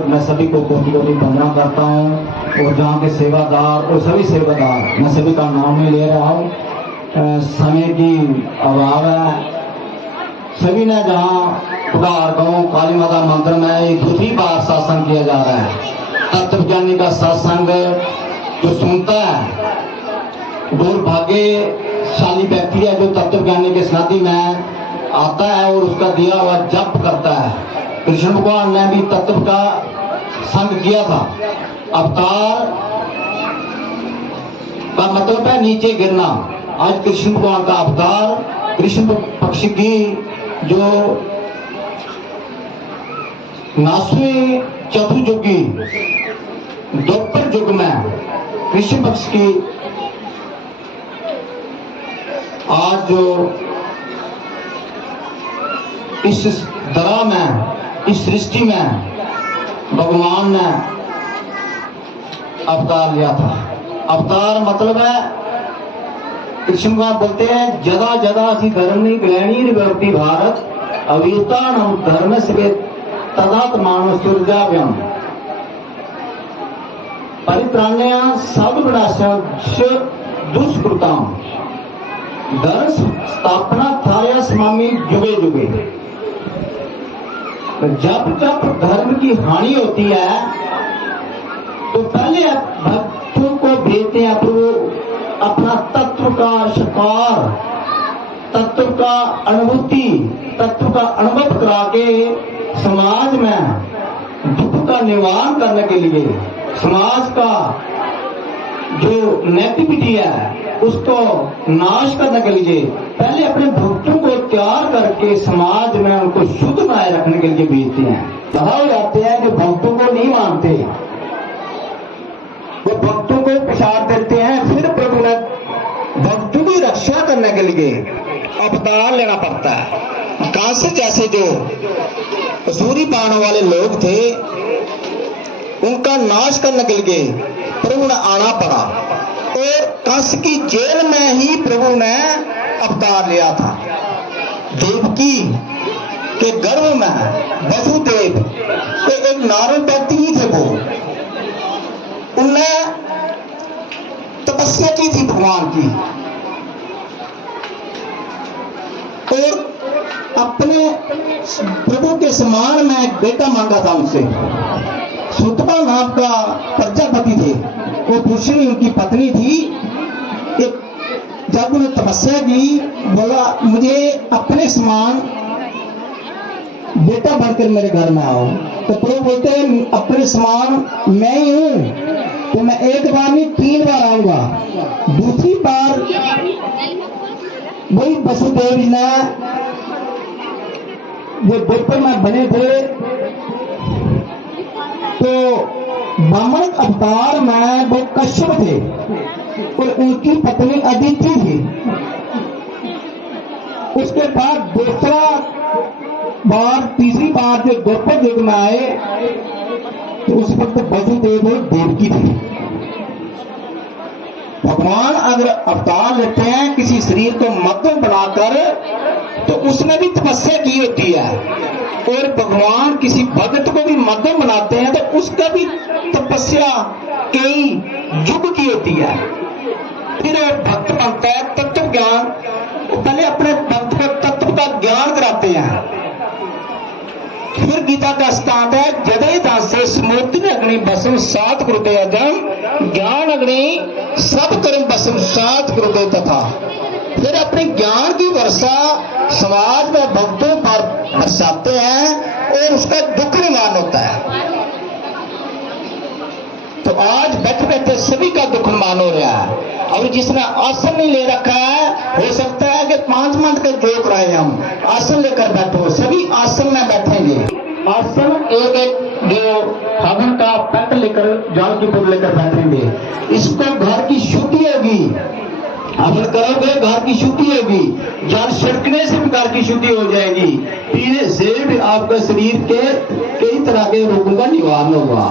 दर्शक, मैं सभी को कोटि कोटि वंदना करता हूँ और जहाँ के सेवादार और सभी सेवादार, मैं सभी का नाम नहीं ले रहा हूँ, समय की अभाव है। सभी ने जहाँ पुकार गाँव काली माता मंदिर में एक दूसरी बार सत्संग किया जा रहा है। तत्वज्ञानी का सत्संग जो सुनता है दुर्भाग्यशाली व्यक्ति है जो तत्वज्ञानी के साथी में आता है और उसका दिया हुआ जप करता है। कृष्ण भगवान ने भी तत्व का संग किया था। अवतार का मतलब है नीचे गिरना। आज कृष्ण भगवान का अवतार कृष्ण पक्ष की जो 9वें चतुर्युगी द्वापर युग में कृष्ण पक्ष की आज जो इस धरा में, इस सृष्टि में भगवान ने अवतार लिया था। अवतार मतलब है कृष्ण भगवान बोलते हैं जदा जदा असी धर्म ग्रहणी व्यक्ति भारत अवीरता धर्म से तदात्मानो सूर्याव्यम परित्राण्य साधुगुणाश्च दुष्कृताम धर्म स्थापना थाया स्वामी युगे युगे। जब जब धर्म की हानि होती है तो पहले भक्तों को भेजते हैं अपना तत्व का शिकार, तत्व का अनुभूति, तत्व का अनुभव करा के समाज में दुख का निवारण करने के लिए, समाज का जो नेगेटिविटी है उसको नाश करने के लिए पहले अपने भक्तों को तैयार करके समाज में उनको शुद्ध बनाए रखने के लिए भेजते हैं। कहा जाते हैं कि भक्तों को नहीं मानते, वो भक्तों को पछाड़ देते हैं। फिर प्रभु ने भक्तों की रक्षा करने के लिए अवतार लेना पड़ता है। कांसे जैसे जो कसूरी पाने वाले लोग थे उनका नाश करने के लिए प्रभु ने आना पड़ा और कंस की जेल में ही प्रभु ने अवतार लिया था। देवकी के गर्भ में वसुदेव के एक नारद व्यक्ति ही थे, वो उनने तपस्या की थी भगवान की और अपने प्रभु के समान में एक बेटा मांगा था उनसे। सुतपा नाम का प्रजापति थे, वो दूसरी उनकी पत्नी थी। एक जब उन्हें तपस्या की, बोला मुझे अपने समान बेटा बनकर मेरे घर में आओ। तो प्रभु बोलते हैं अपने समान मैं ही हूं, तो मैं एक बार नहीं 3 बार आऊंगा। दूसरी बार वही वसुदेव ने जो द्वापर में बने थे तो ब्राह्मण अवतार में वो कश्यप थे और उनकी पत्नी अदिति थी। उसके बाद दूसरा बार, तीसरी बार जो द्वापर युग में आए तो उस वक्त वसुदेव और देवकी थी। भगवान अगर अवतार लेते हैं किसी शरीर को मध्यम बनाकर तो उसने भी तपस्या की होती है, और भगवान किसी भक्त को भी मध्यम बनाते हैं तो उसका भी तपस्या कई युग की होती है। फिर भक्त बनता है तत्व ज्ञान, पहले अपने भक्त को तत्व का ज्ञान कराते हैं। फिर गीता का स्थान है जदय दास स्मृति अग्नि बसम सात कृते अजम ज्ञान अग्नि सब कर्म बसम सात कृते तथा। फिर अपने ज्ञान की वर्षा समाज में भक्तों पर बरसाते हैं और उसका दुख निवारण होता है। तो आज बैठे बैठे सभी का दुख निवारण हो रहा है। और जिसने आसन नहीं ले रखा है, हो सकता है कि 5 मिनट के जोक रहे हम, आसन लेकर बैठो, सभी आसन में बैठेंगे। आसन एक एक जो हवन का पैक लेकर जल की बोतल लेकर बैठेंगे। इसको घर की शुद्धि होगी, हवन करोगे घर की शुद्धि होगी, जल छिड़कने से भी घर की शुद्धि हो जाएगी, पीने से भी आपका शरीर के कई तरह के रोगों का निवारण होगा।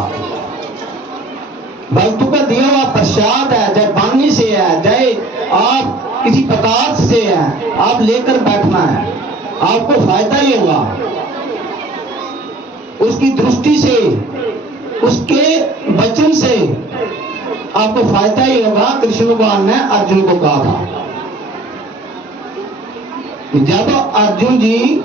भक्तों का दिया हुआ प्रसाद है, चाहे पानी से है, चाहे आप किसी पदार्थ से है, आप लेकर बैठना है, आपको फायदा ही होगा। उसकी दृष्टि से उसके वचन से आपको फायदा ही होगा। कृष्ण भगवान ने अर्जुन को कहा था, जब अर्जुन जी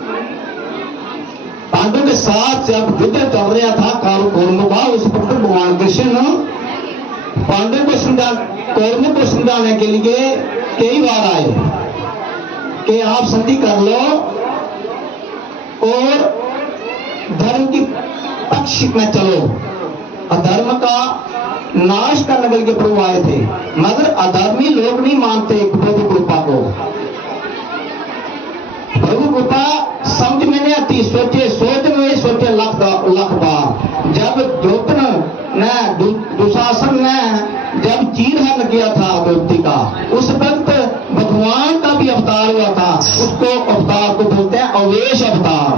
पांडव के साथ जब युद्ध चल रहा था कौरवों का, उस वक्त भगवान कृष्ण पांडव को कौरवों को समझाने के लिए कई बार आए कि आप संधि कर लो और धर्म की पक्ष में चलो। अधर्म का नाश करने के लिए प्रभु आए थे, मगर अधर्मी लोग नहीं मानते प्रभु कृपा को। प्रभु कृपा समझ में नहीं आती, सोचे लाख बार। जब दुशासन ने जब चीरहरण किया था द्रौपदी का, उस वक्त भगवान का भी अवतार हुआ था। उसको अवतार को बोलते हैं अवेश अवतार।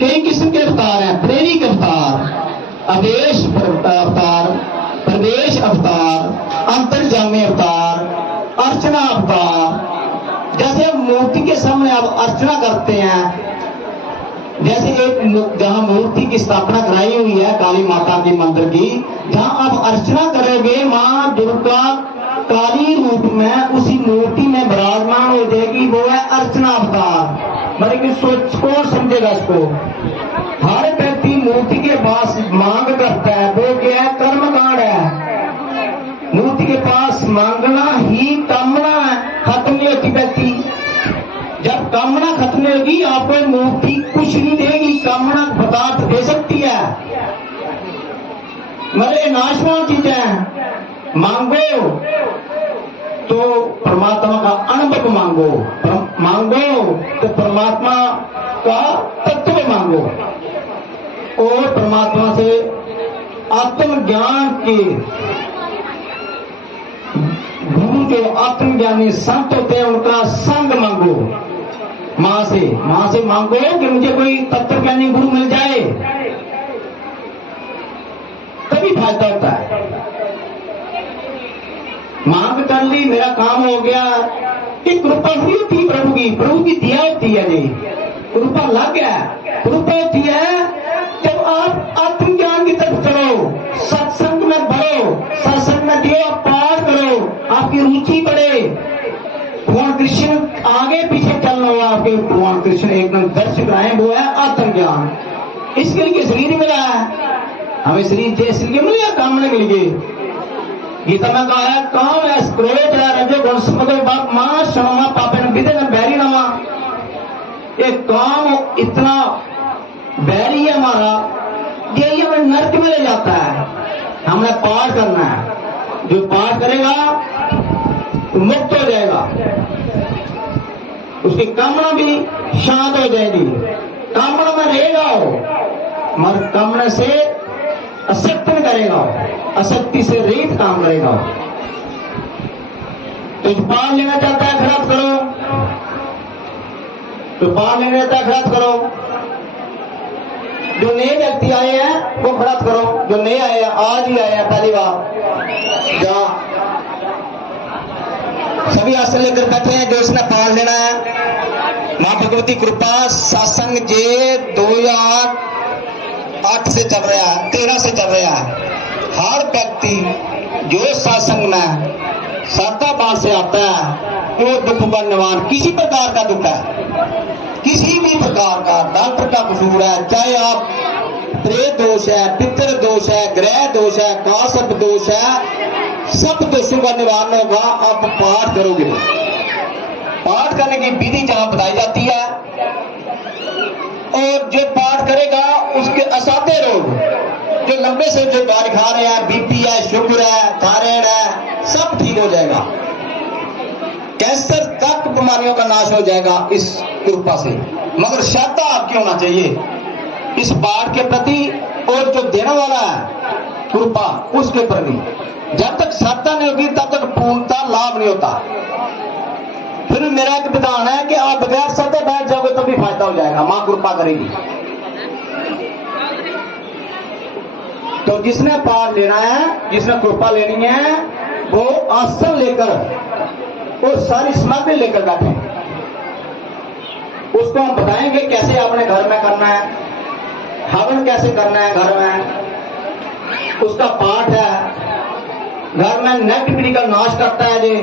कई किस्म के अवतार हैं, प्रेरिक अवतार, अवेश अवतार, प्रवेश अवतार, अंतर्जामी अवतार, अर्चना अवतार। जैसे मूर्ति के सामने आप अर्चना करते हैं, जैसे एक जहां मूर्ति की स्थापना कराई हुई है काली माता के मंदिर की, जहां आप अर्चना करोगे मां दुर्गा काली रूप में उसी मूर्ति में विराजमान हो जाएगी, वो है अर्चना अवतार। मतलब कि सोच कौन समझेगा इसको? हर व्यक्ति मूर्ति के पास मांग करता है, वो क्या है? कर्मकांड है। मूर्ति के पास मांगना ही कामना खत्म नहीं होती। व्यक्ति जब कामना खत्म नहीं होगी, आपको मूर्ति कुछ नहीं देगी, कामना पदार्थ दे सकती है, मगर नाशवान चीजें मांगो तो परमात्मा का अनुभव मांगो, तो परमात्मा का तत्व मांगो, और परमात्मा से आत्मज्ञान के गुरु जो आत्मज्ञानी संत होते हैं उनका संग मांगो। मां से मांगो कि मुझे कोई तत्वज्ञानी गुरु मिल जाए, तभी फायदा होता है। मांग कर ली, मेरा काम हो गया, ये कृपा हुई होती है प्रभु की दिया होती है। जी कृपा लग गया, कृपा होती है जब आप आत्मज्ञान की तरफ चलो, सत्संग में बढ़ो, सत्संग में दियो, पाठ करो, आपकी रुचि बढ़े, भगवान कृष्ण आगे पीछे चलना हुआ आपके, भगवान कृष्ण एकदम दर्शक आए, वो है आत्मज्ञान। इसके लिए शरीर मिला है हमें, शरीर जैसे लिए मिलेगा कामने के लिए। गीता में कहा है काम है क्रोध है रजो गुण समझो बाप मां शर्मा पापे न विदे न बैरी नमा। ये काम इतना बैरी है हमारा, यही हमें नर्क में ले जाता है। हमने पाठ करना है, जो पाठ करेगा मुक्त हो जाएगा, उसकी कामना भी शांत हो जाएगी। कामना में रहेगा मगर कामना से असक्त में करेगा, असक्ति से रहित काम करेगा। तो पाठ लेना चाहता है खराब करो, तो पाठ लेना चाहता है खराब करो। जो नए व्यक्ति आए हैं वो खराब करो, जो नए आए हैं आज ही आए हैं पहली बार, जहां सभी आसन लेकर बैठे हैं, जो इसने पाठ लेना है। मां भगवती कृपा सत्संग जे 2008 से चल रहा है, 13 से चल रहा है। हर व्यक्ति जो सत्संग में श्रद्धा से आता है वो दुख का निवारण, किसी प्रकार का दुख है, किसी भी प्रकार का, डॉक्टर का कसूर है, चाहे आप प्रेत दोष है, पितृ दोष है, ग्रह दोष है, कासप दोष है, सब दोषों का निवारण होगा आप पाठ करोगे। पाठ करने की विधि जहां बताई जाती है, और जो पाठ करेगा उसके असाध्य रोग, जो लंबे से जो गाड़ी खा रहे हैं, बीपी है, शुगर है, थायराइड है, सब ठीक हो जाएगा। कैंसर तक बीमारियों का नाश हो जाएगा इस कृपा से। मगर श्रद्धा आपकी होना चाहिए इस पाठ के प्रति, और जो देने वाला है कृपा उसके प्रति। जब तक श्रद्धा नहीं होगी तब तक पूर्णता लाभ नहीं होता। फिर मेरा एक विधान है कि आप बगैर श्रद्धा बैठ जाओगे तभी फायदा हो जाएगा, मां कृपा करेगी। तो जिसने पाठ लेना है, जिसने कृपा लेनी है, वो आसन लेकर और सारी सामग्री लेकर बैठे। उसको हम बताएंगे कैसे अपने घर में करना है, हवन कैसे करना है घर में, उसका पाठ है। घर में नेगेटिविटी का नाश करता है जी।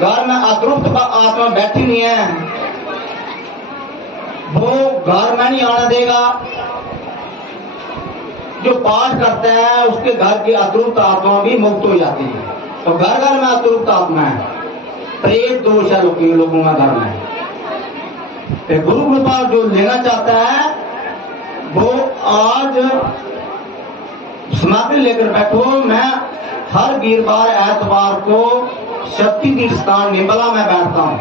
घर में अतृप्त आत्मा बैठी हुई है, वो घर में नहीं आने देगा। जो पाठ करते हैं उसके घर की अतृप्त आत्मा भी मुक्त हो जाती है। तो घर घर में अतृप्त आत्मा है, प्रेत दोष है लोगों में घर में। तो गुरु कृपा जो लेना चाहता है वो आज समाधि लेकर बैठो। मैं हर वीरवार एतवार को शक्तिपीठ स्थान निम्बला में बैठता हूँ,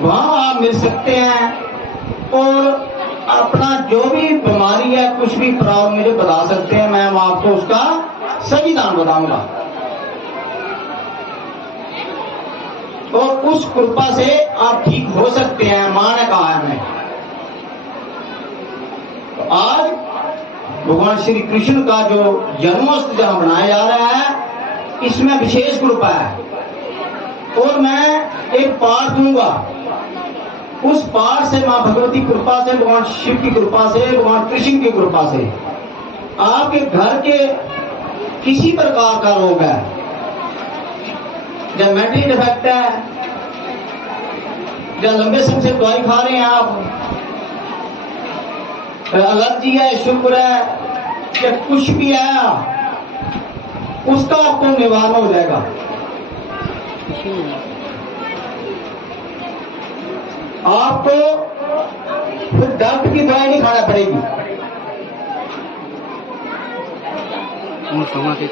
वहां आप मिल सकते हैं और अपना जो भी बीमारी है, कुछ भी प्रॉब्लम मुझे बता सकते हैं, मैं आपको उसका सही नाम बताऊंगा। और उस कृपा से आप ठीक हो सकते हैं, मां ने कहा है हमें। तो आज भगवान श्री कृष्ण का जो जन्मोत्सव जहां मनाया जा रहा है, इसमें विशेष कृपा है। और मैं एक पाठ दूंगा, उस पाठ से मां भगवती कृपा से, भगवान शिव की कृपा से, भगवान कृष्ण की कृपा से आपके घर के किसी प्रकार का रोग है, जब मेंटली डिफेक्ट है, जब लंबे समय से दवाई खा रहे हैं आप, एलर्जी है, शुगर है, या कुछ भी है, उसका आपको निवारण हो जाएगा। आपको फिर डॉक्टर की दवाई नहीं खाना पड़ेगी।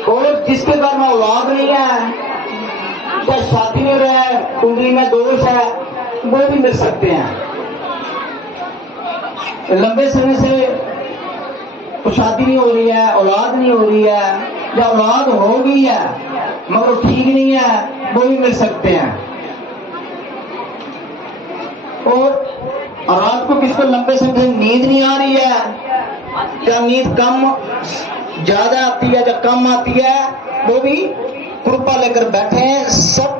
और जिसके घर में औलाद नहीं है, या शादी में रहा है, कुंडली में दोष है, वो भी मिल सकते हैं। लंबे समय से शादी नहीं हो रही है, औलाद नहीं हो रही है, या औलाद हो गई है मगर ठीक नहीं है, वो भी मिल सकते हैं। और रात को किसको लंबे समय से नींद नहीं आ रही है, या नींद कम ज्यादा आती है या कम आती है, वो भी कृपा लेकर बैठे हैं। सब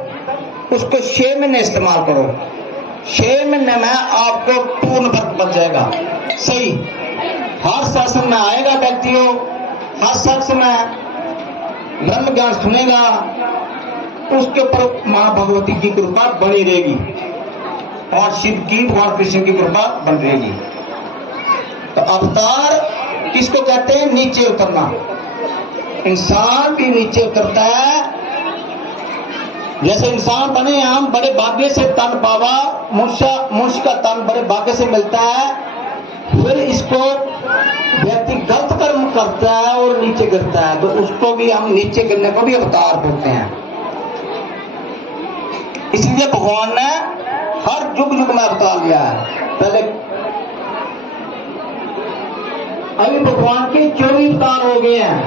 उसको 6 महीने इस्तेमाल करो, 6 महीने में आपको पूर्ण भक्त बच जाएगा। सही हर सत्संग में आएगा व्यक्तियों, हर सत्संग में ब्रह्म ज्ञान सुनेगा, उसके ऊपर मां भगवती की कृपा बनी रहेगी और शिव की, भगवान कृष्ण की कृपा बन रहेगी। तो अवतार किसको कहते हैं? नीचे उतरना। इंसान भी नीचे उतरता है। जैसे इंसान बने हम, बड़े भाग्य से तन पावा, मनुष्य का तन बड़े भाग्य से मिलता है। फिर इसको व्यक्ति गलत कर्म करता है और नीचे गिरता है, तो उसको भी हम नीचे गिरने को भी अवतार बोलते हैं। इसलिए भगवान ने हर युग युग में अवतार लिया है। पहले अभी भगवान के 24 अवतार हो गए हैं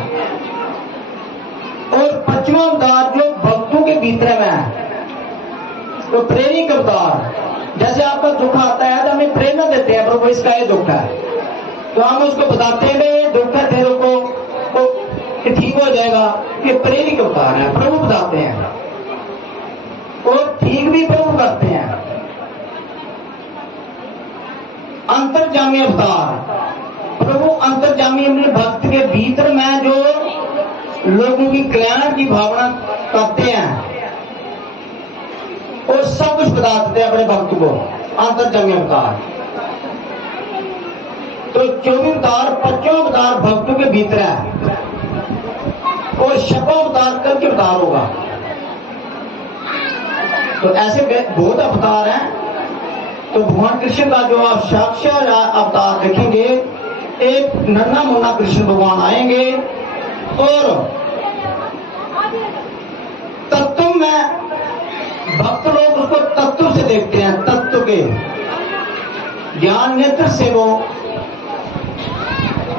और 25वां अवतार जो भक्तों के भीतर में है, तो प्रेरिक अवतार। जैसे आपका दुख आता है तो हमें प्रेरणा देते हैं, प्रभु इसका ये दुख है, तो हम उसको बताते हैं ये दुख है तेरे को, तो ठीक हो जाएगा। ये प्रेरिक अवतार है, प्रभु बताते हैं और ठीक भी प्रभु करते हैं। अंतर्जामी अवतार, प्रभु अंतर्जामी अपने भक्त के भीतर में जो लोगों की कल्याण की भावना करते हैं और सब कुछ बता देते हैं अपने भक्त को, अंतर्जामी अवतार। तो 24 अवतार, 25वां अवतार भक्तों के भीतर है और 26वां अवतार कल के अवतार होगा। तो ऐसे बहुत अवतार हैं। तो भगवान कृष्ण का जो आप साक्षात अवतार देखेंगे, एक नन्हा मुन्ना कृष्ण भगवान आएंगे और तत्व में भक्त लोग उसको तत्व से देखते हैं, तत्व के ज्ञान नेत्र से वो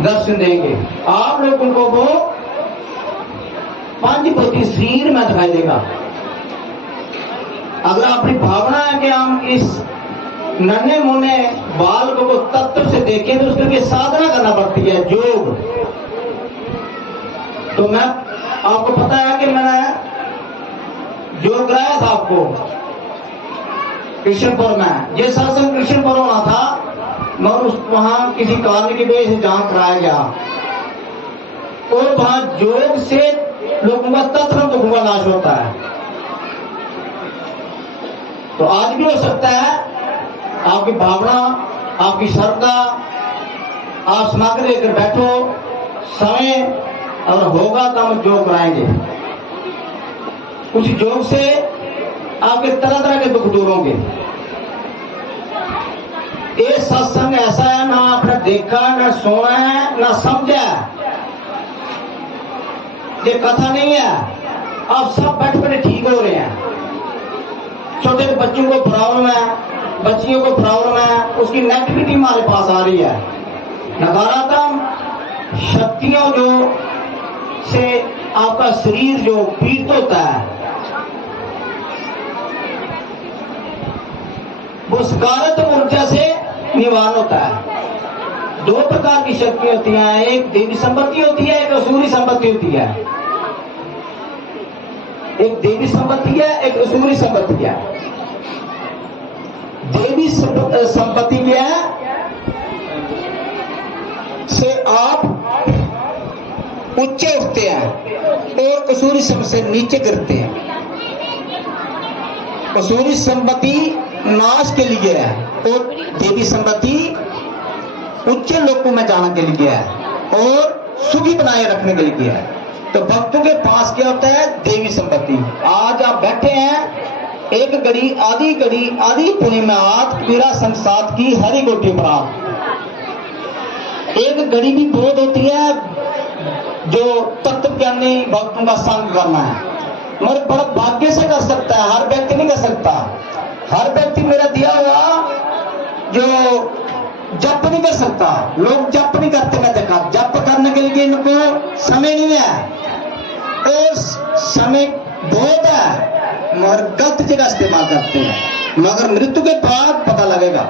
दर्शन देंगे। आप लोग उनको वो पंचभूति शरीर में दिखाई देगा। अगर अपनी भावना है कि हम इस नन्हे मुन्ने बाल को तत्व से देखें, तो उसके लिए साधना करना पड़ती है, योग। तो मैं आपको पता है कि मैंने योग कराया था आपको कृष्णपुर में। ये सत्संग कृष्णपुर होना था, मगर वहां किसी कारण की वजह से जहां कराया गया और वहां योग से लोगों का तत्व दुखों का नाश होता है। तो आज भी हो सकता है आपकी भावना, आपकी श्रद्धा, आप समाग्र लेकर बैठो, समय अगर होगा तो हम योग कराएंगे। कुछ योग से आपके तरह तरह के दुख दूर होंगे। ये सत्संग ऐसा है, ना आपने देखा, ना सुना है, ना समझा है। ये कथा नहीं है, आप सब बैठे बैठे ठीक हो रहे हैं। छोटे बच्चों को प्रॉब्लम है, बच्चियों को प्रॉब्लम है, उसकी नेगेटिविटी हमारे पास आ रही है। नकारात्मक शक्तियों जो से आपका शरीर जो पीड़ित होता है, वो सकारात्मक ऊर्जा से निवारण होता है। दो प्रकार की शक्ति होती हैं, एक देवी संपत्ति होती है, एक असुरी संपत्ति होती है। एक देवी संपत्ति है, एक असुरी संपत्ति है। देवी संपत्ति क्या है? से आप ऊंचे उठते हैं और असुरी संपत्ति से नीचे गिरते हैं। असुरी संपत्ति नाश के लिए है और देवी संपत्ति उच्च लोकों में जाने के लिए है और सुखी बनाए रखने के लिए है। तो भक्तों के पास क्या होता है? देवी संपत्ति। आज आप बैठे हैं, एक घड़ी आधी पुण्य में हाथ पीरा संसार की हरी गोटी प्राप्त। एक घड़ी भी बहुत होती है जो तत्व ज्ञानी भक्तों का संग करना है, मगर बड़ा भाग्य से कर सकता है, हर व्यक्ति नहीं कर सकता। हर व्यक्ति मेरा दिया हुआ जो जप नहीं कर सकता। लोग जप नहीं करते, मैं देखा जप करने के लिए इनको समय नहीं है और समय बहुत है, मगर गलत जगह इस्तेमाल करते हैं। मगर मृत्यु के बाद पता लगेगा।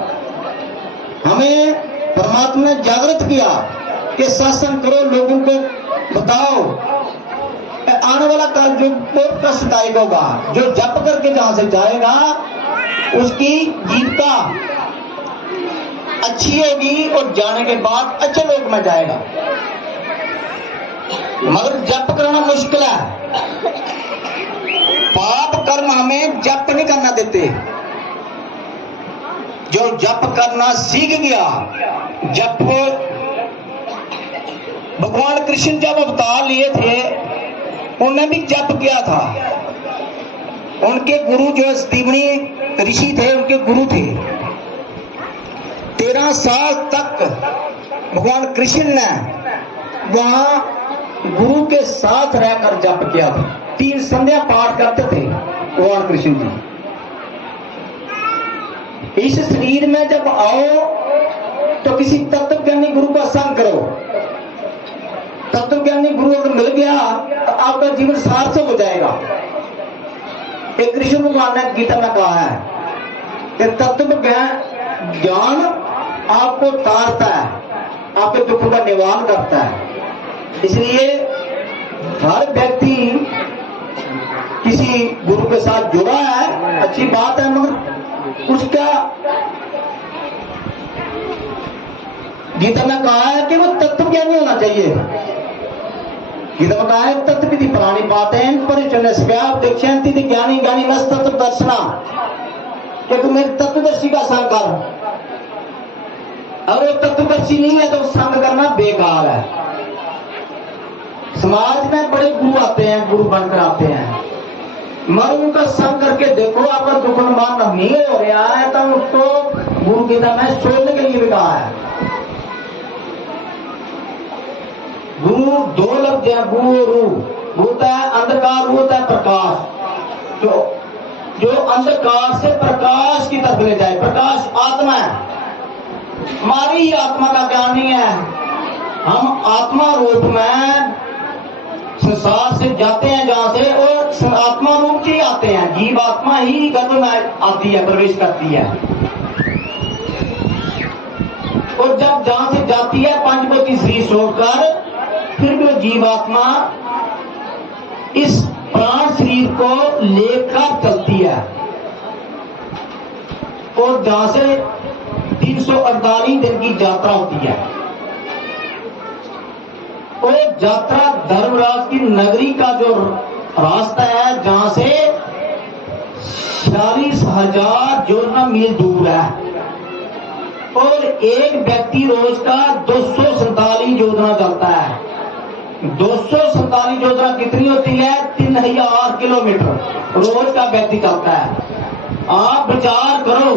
हमें परमात्मा ने जागृत किया कि सत्संग करो, लोगों को बताओ। आने वाला काल जो बहुत कष्टदायक होगा, जो जप करके जहां से जाएगा उसकी जीविका अच्छी होगी और जाने के बाद अच्छे लोग में जाएगा। मगर जप करना मुश्किल है। पाप कर्म हमें जप नहीं करना देते। जो जप करना सीख गया, जप भगवान कृष्ण जब अवतार लिए थे उन्होंने भी जप किया था। उनके गुरु जो स्तीवनी ऋषि थे, उनके गुरु थे। 13 साल तक भगवान कृष्ण ने वहां गुरु के साथ रहकर जप किया था। 3 संध्या पाठ करते थे भगवान कृष्ण जी। इस शरीर में जब आओ तो किसी तत्वज्ञानी गुरु का संग करो। तत्वज्ञानी गुरु अगर मिल गया तो आपका जीवन सार्थक हो जाएगा। एक कृष्ण भगवान ने गीता में कहा है कि तत्व ज्ञान आपको तारता है, आपके दुखों का निवारण करता है। इसलिए हर व्यक्ति किसी गुरु के साथ जुड़ा है, अच्छी बात है, मगर उसका गीता में कहा है कि वो तत्व ज्ञानी होना चाहिए। गीता में कहा है तत्व विधि पुरानी बातें परिचय ज्ञानी ज्ञानी नस तत्व दर्शना, कि तू मेरे तत्वदर्शी का संग कर। अगर वो तत्वदर्शी नहीं है तो संग करना बेकार है। समाज में बड़े गुरु आते हैं, गुरु बनकर आते हैं, मगर उनका संग करके देखो, आपका दुखनमान नहीं हो रहा है तो उसको गुरु गीता में छोड़ने के लिए भी कहा है। गुरु 2 लफ्ज है, गुरु और रू। होता है अंधकार, होता है प्रकाश। जो अंधकार से प्रकाश की तरफ ले जाए। प्रकाश आत्मा है, हमारी ही आत्मा का ज्ञान नहीं है। हम आत्मा रूप में संसार से जाते हैं जहां से, और आत्मा रूप से ही आते हैं। जीव आत्मा ही गर्भ में आती है, प्रवेश करती है। और जब जहां से जाती है पंचभौतिक शरीर छोड़कर, फिर वो जीवात्मा इस प्राण शरीर को लेकर चलती है। और जहां से 348 दिन की यात्रा होती है। और यात्रा धर्मराज की नगरी का जो रास्ता है, जहां से 46,000 योजना मील दूर है, और एक व्यक्ति रोज का 247 योजना चलता है। 247 योजना कितनी होती है? 3000 किलोमीटर रोज का व्यक्ति चलता है। आप विचार करो,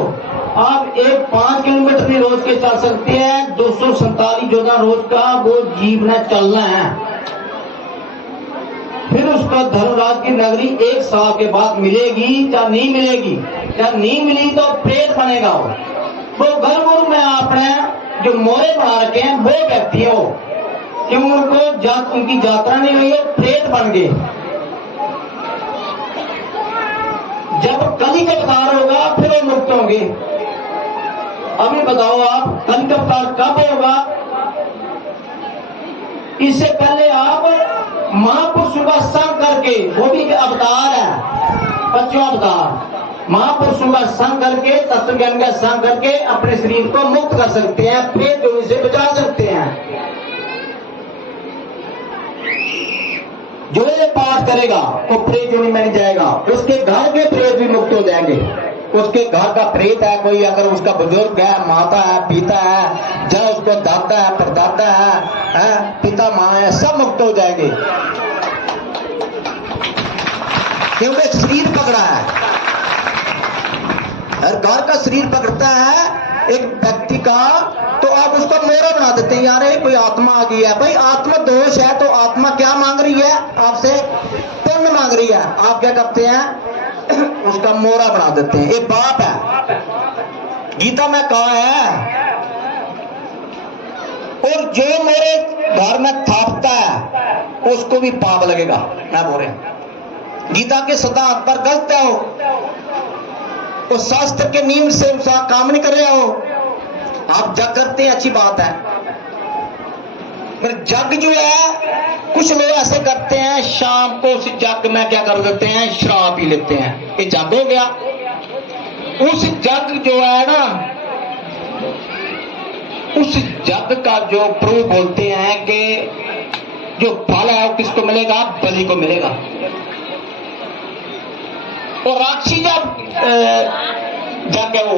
आप एक 5 किलोमीटर भी रोज के चल सकते हैं, 247 योजना रोज का वो जीव ने चलना है। फिर उसको धर्मराज की नगरी 1 साल के बाद मिलेगी या नहीं मिलेगी? या नहीं मिली तो प्रेत बनेगा। वो घर में आपने जो मोरे बना रखे हैं वो व्यक्ति हो, क्यों उनको उनकी यात्रा नहीं हुई, प्रेत बन गए। जब कली का अवतार होगा फिर वो मुक्त होंगे। अभी बताओ आप, कली का अवतार कब होगा? इससे पहले आप महापुरुषों का संग करके, वो भी अवतार है, 5वां अवतार, महापुरुषों का संग करके, तत्व ज्ञान का संग करके अपने शरीर को मुक्त कर सकते हैं, प्रेत योनि से बचा सकते हैं। जो ये पाठ करेगा वो प्रेत योनि में नहीं जाएगा, उसके घर के प्रेत भी मुक्त हो जाएंगे। उसके घर का प्रेत है कोई, अगर उसका बुजुर्ग है, माता है, पिता है, जहाँ उसको दादा है, परदादा है, पिता माँ है, सब मुक्त हो जाएंगे, क्योंकि शरीर पकड़ा है। हर घर का शरीर पकड़ता है एक व्यक्ति का, तो आप उसको मोरा बना देते हैं, यार कोई आत्मा आ गई है। भाई आत्मा दोष है, तो आत्मा क्या मांग रही है आपसे? पुण्य मांग रही है। आप क्या करते हैं? उसका मोरा बना देते हैं। ये पाप है, गीता में कहा है। और जो मेरे घर में थापता है उसको भी पाप लगेगा। मैं बोल रहा गीता के सिद्धांत पर गलत है हो, तो शास्त्र के नियम से उसका काम नहीं कर रहे हो। आप जग करते हैं, अच्छी बात है, पर जग जो है कुछ लोग ऐसे करते हैं, शाम को उस जग में क्या कर देते हैं? शराब पी लेते हैं। ये जग हो गया। उस जग जो है ना, उस जग का जो प्रभु बोलते हैं कि जो फल है वो किसको मिलेगा? बलि को मिलेगा। और राक्षसी जग है वो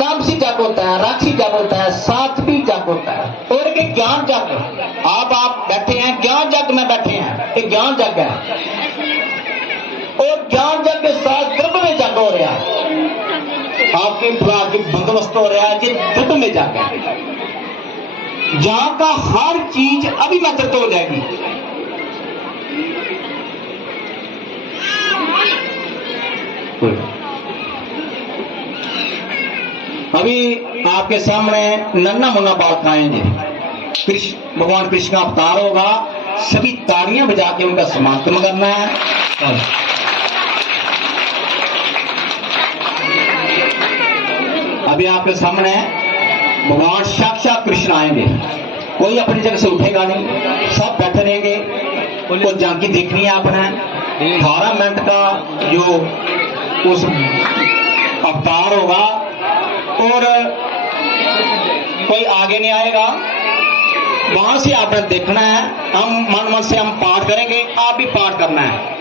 तामसी जग होता है, राक्षसी जग होता है, सात्विक जग होता है, और एक ज्ञान जग। आप बैठे हैं ज्ञान जग में बैठे हैं, एक ज्ञान जग है, और ज्ञान जग के साथ द्रव्य में जग हो रहा है, आपके बंदोबस्त हो रहा है कि द्रव्य में जग है, जहां का हर चीज अभिमात्र हो जाएगी। अभी आपके सामने नन्ना मुन्ना बालक आएंगे, भगवान कृष्ण का अवतार होगा, सभी तालियां बजा के उनका समागम करना है। अभी आपके सामने भगवान साक्षात कृष्ण आएंगे। कोई अपनी जगह से उठेगा नहीं, सब बैठे रहेंगे। उनको झांकी देखनी है आपने। 18 मिनट का जो उस अवतार होगा, और कोई आगे नहीं आएगा, वहां से आपने देखना है। हम मन से हम पाठ करेंगे, आप भी पाठ करना है।